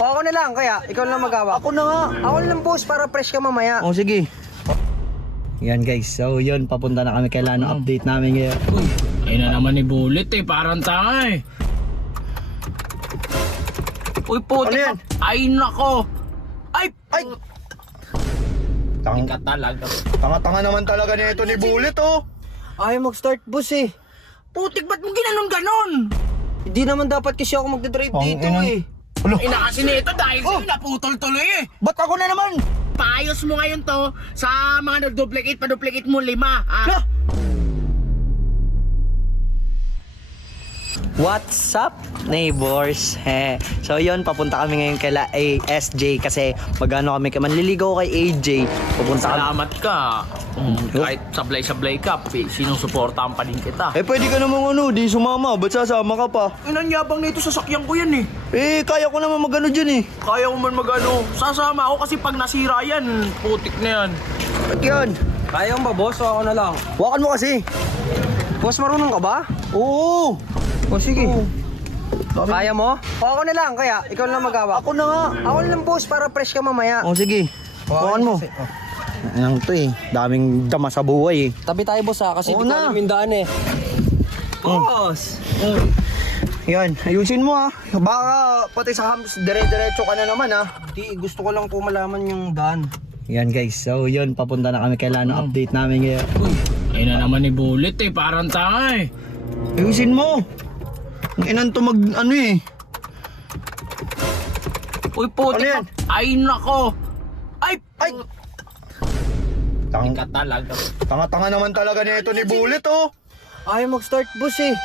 O ako na lang, kaya ikaw na lang magawa. Ako na nga. Ako na lang boss, para fresh ka mamaya. Oh, sige. Yan guys, so yun, papunta na kami kay Lano. Update namin ngayon. Uy, ayun na naman ni Bullet eh, parang tanga eh. Uy, puti Ano yan? Ay, nako. Ay, Ay! ka talaga. Tanga-tanga naman talaga nito ni Bullet, oh. Ayaw mag-start boss eh. Putik, ba't mo ginanon ganon? Hindi naman dapat kasi ako magdadrive Ang dito ina. eh. Ina kasi nito dahil sa'yo naputol tuloy eh. Ba't ako na naman? Paayos mo ngayon to sa mga nag-duplicate, pa-duplicate mo 5. Lah! What's up, neighbors? So yun, papunta kami ngayon kay SJ kasi magano kami, manliligaw kay AJ. Pupunta kami. Salamat ka. Kahit sablay-sablay ka, sinusuportahan pa din kita. Pwede ka namang di sumama. Ba't sasama ka pa? Inanyabang nito sasakyan ko yan eh. Kaya ko naman magano dyan eh. Kaya mo man magano. Sasama ako kasi pag nasira yan, putik na yan. Ba't yan? Kaya mo ba boss o ako na lang? Wakan mo kasi. Boss, marunong ka ba? Oo. O sige. Kaya mo? O ako na lang, kaya ikaw na lang magawa. Ako na nga. Ako na lang boss, para fresh ka mamaya. Oh, sige. Wakan mo. Anong to eh. Daming dama sa buhay eh. Tabi tayo boss ha, kasi Oo di ko na. alam yung daan eh. Boss! Yan, ayusin mo ah. Baka pati sa hams, dire-diretso ka na naman ah. Di, gusto ko lang po malaman yung daan. Yan guys, so yun, papunta na kami kay Lano. Update namin ngayon. Uy, ayun na naman ni Bullet eh, parang tanga eh. Ayusin mo. Ang inan to ano eh. Uy, putik. Ano yan? Ay, nako. Ay, Ay! ka talaga. Tanga-tanga naman talaga nito ni Bullet oh. Ayaw mag-start boss eh.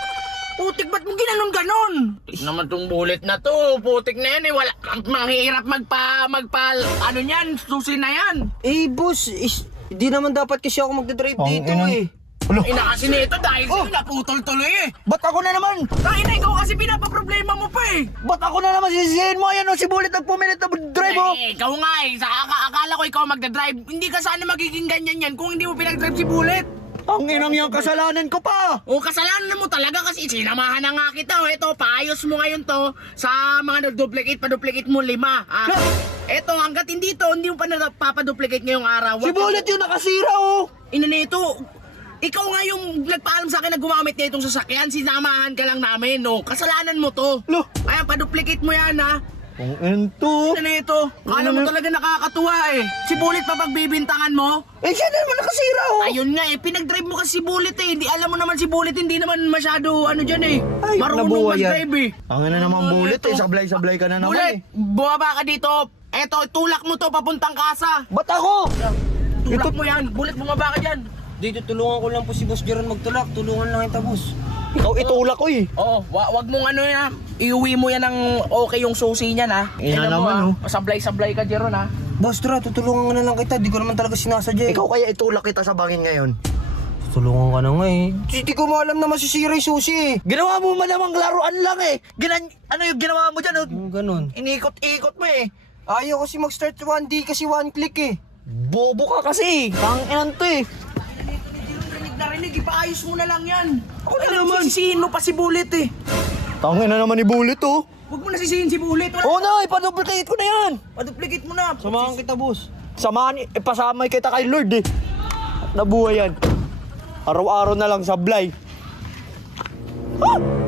Putik, ba't mo ginanon ganon? Naman tong Bullet na to, putik na yan eh. Wala, mahirap ano yan, susi na yan. Boss, hindi naman dapat kasi ako magdadrive Ang dito ina. eh. Ina kasi nito dahil sa'yo naputol tuloy eh. Ba't ako na naman? Ina, ikaw kasi pinapaproblema mo pa eh. Ba't ako na naman sisihin mo? Ayan o, si Bullet nagpumilit na drive oh. Ikaw nga eh, akala ko ikaw magdadrive. Hindi ka sana magiging ganyan yan kung hindi mo pinag-drive si Bullet. Ang inang yung kasalanan ko pa. O kasalanan mo talaga kasi sinamahan na nga kita. O ito, paayos mo ngayon to sa mga nag-duplicate, pa-duplicate mo 5. Eto, hanggat hindi to, hindi mo pa napapaduplicate ngayong araw. Si Bullet yung nakasira oh. Ina nito, ikaw nga yung nagpaalam sa akin na gumamit na itong sasakyan, sinamahan ka lang namin, no? Kasalanan mo to. Lo. Ayan, pa-duplicate mo yan, ha? Ang ento. Ina nito, kala mo talaga nakakatuwa eh. Si Bullet pa pagbibintangan mo? Siya na naman nakasira oh. Ayun nga eh, pinag-drive mo kasi si Bullet eh. Hindi alam mo naman si Bullet, hindi naman masyado ano dyan eh. Ay, Marunong nabuhay yan. mag-drive eh. Ang ina naman Bullet eh, sablay-sablay ka na naman Bullet, eh. bumaba ka dito. Eto, tulak mo to papuntang kasa. Ba't ako? Tulak mo yan. Bullet, bumaba ka dyan. Dito, tulungan ko lang po si Boss Jeron magtulak. Tulungan lang kita, boss. Ikaw itulak ko eh. Oo, wag mong ano yan. Iuwi mo yan ng okay yung susi niyan ha. Ina Tingnan mo, naman, ha. Sablay-sablay ka, Jeron ha. Boss, tara, tutulungan ka na lang kita. Di ko naman talaga sinasadya eh. Ikaw kaya itulak kita sa bangin ngayon. Tulungan ka na nga eh. Hindi ko mo alam na masisira yung susi eh. Ginawa mo man namang laruan lang eh. Ano yung ginawa mo dyan? Oh? Yung ganun. Inikot-ikot mo eh. Ayaw kasi mag-start 1D kasi 1 click eh. Bobo ka kasi. Tang inan to eh. Narinig, ipaayos mo na lang yan. Ako na naman. Sisihin mo pa si Bullet eh. Tangin na naman ni Bullet oh. Huwag mo na sisihin si Bullet. Oo na, ipaduplicate ko na yan. Paduplicate mo na. Samahan kita, boss. Pasamay kita kay Lord eh. Nabuhay yan. Araw-araw na lang sablay. Ah!